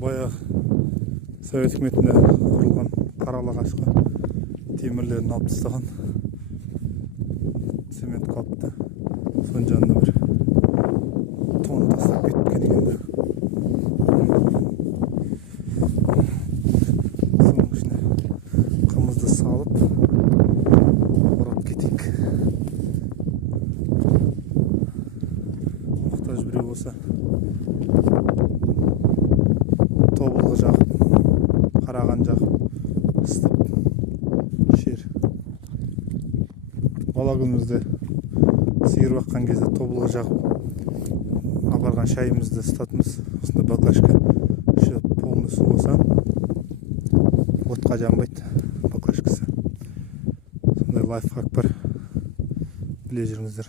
Баяғы совет үкіметінде құрылған қаралы ағашқа темірлерін алып тастаған цемент қалыпты. Соның жанында бір тон тастап кеткен екен да. Соның ішіне қымызды салып орап кетейік. Мұқтаж біреу болса тобылғы жағып, қараған жағып ыстып шер. Бала күнімізде сиыр баққан кезде тобылғы жағып апарған шайымызды ыстатымыз. Осында баклажка іші полный су болса отқа жанбайды баклажкасы. Сондай лайфхак бар, біле жүріңіздер.